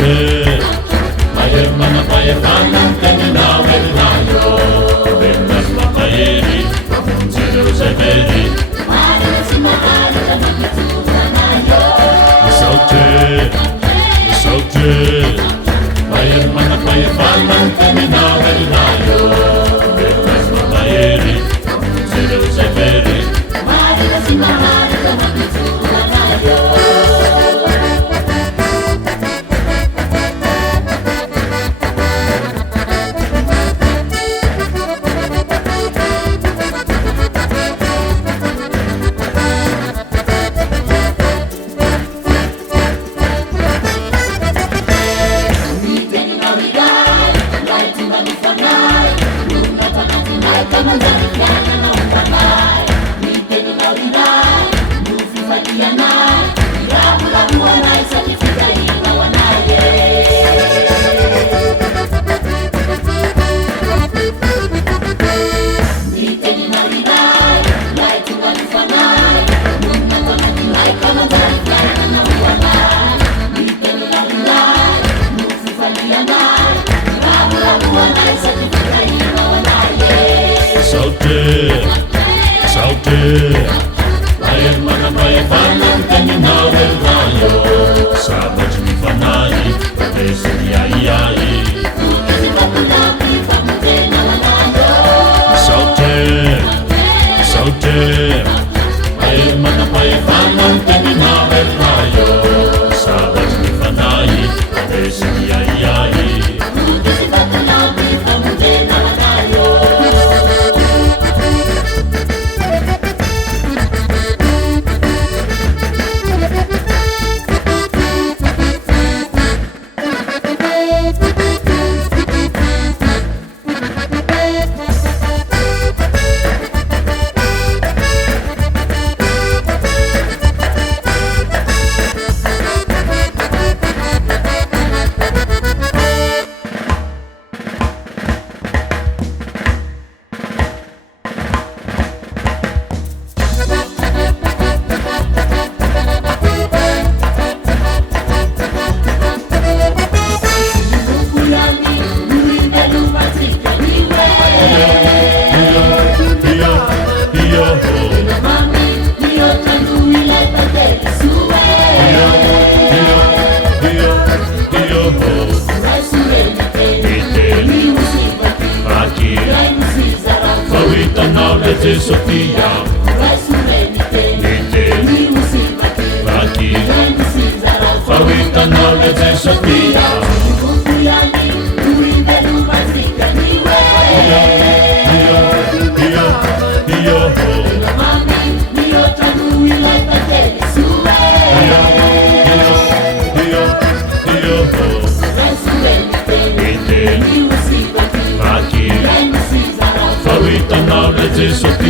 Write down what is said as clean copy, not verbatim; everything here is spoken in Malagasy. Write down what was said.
Sauter, Mayer mana paye kanan tenina vernayo, Vendas matayeri, Zero severi, Sauter, Sauter, Mayer mana paye kanan tenina vernayo, Vendas matayeri, Zero severi, Sauter, Mayer mana paye kanan tenina vernayo, Sabat mi fanai, Pese ai. Sauter, Sauter, Mayer mana paye kanan tenina vernayo, Sabat mi fanai, Pese ai. Sofia, Fawita knowledge Sofia. Fawita knowledge Sofia.